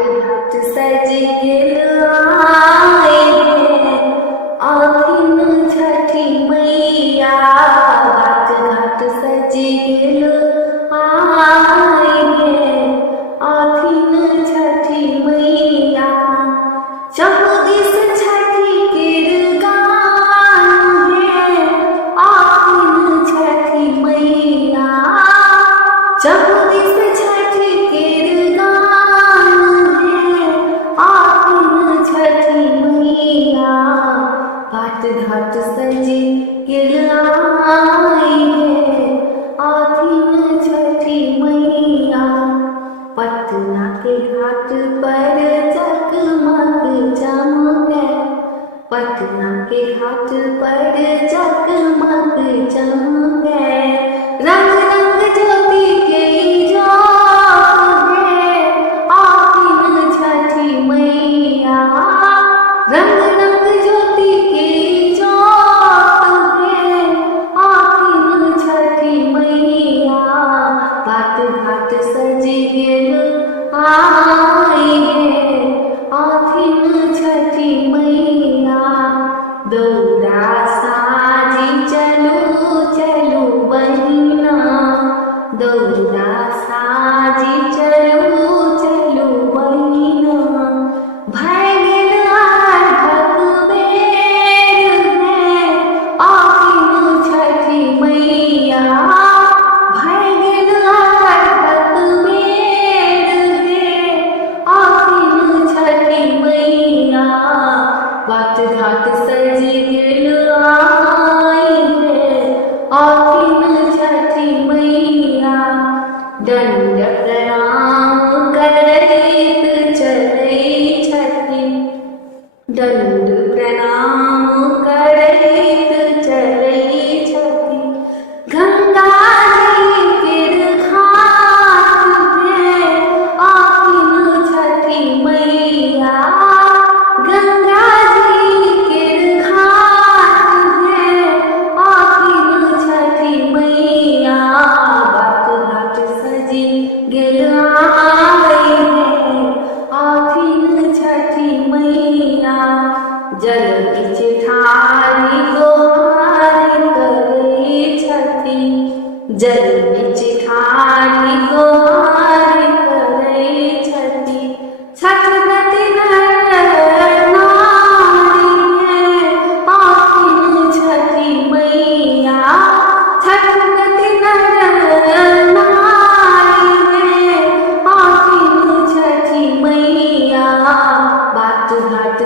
घाट सज गेल आए हैं आखिन छठी मैया। घाट घाट सज गेल आए हैं आखिन छठी मैया। चहुदिस छठी केर गान है आखिन छठी मैया। चहुदिस छठी केर गान है आखिन छठी मैया। घाट घाट सज गेल आए हैं आखिन छठी मैया। पटना के घाट पर जगमग चमके। पटना के घाट पर जगमग चमके। रंग रंग ज्योति के जोत है आखिन छठी मैया। रंग रंग ज्योति के जोत है आखिन छठी मैया। घाट घाट सज गेल आए हैं आखिन छठी मैया। दौड़ा साजी चलू चलू बहिना। दौड़ा साजी चलू चलू बहिना। भय गेल अर्घक बेर है आखिन छठी मैया। भय गेल अर्घक बेर है आखिन छठी मैया। घाट घाट सज गेल आए हैं आखिन छठी मैया। दंड प्रणाम करैत चलै छठी। दंड प्रणाम करैत चलै छठी। गंगा जी केर घाट है आखिन छठी मैया। गंगा जी केर घाट है आखिन छठी मैया। घाट घाट सज गेल आए हैं आखिन छठी मैया। जल बिच ठाढ़ी गोहार करै छठी। जल बिच ठाढ़ी गोहार करै छठी। छठ व्रती नर नारी है आखिन छठी मैया। छठ व्रती नर नारी है आखिन छठी मैया। घाट घाट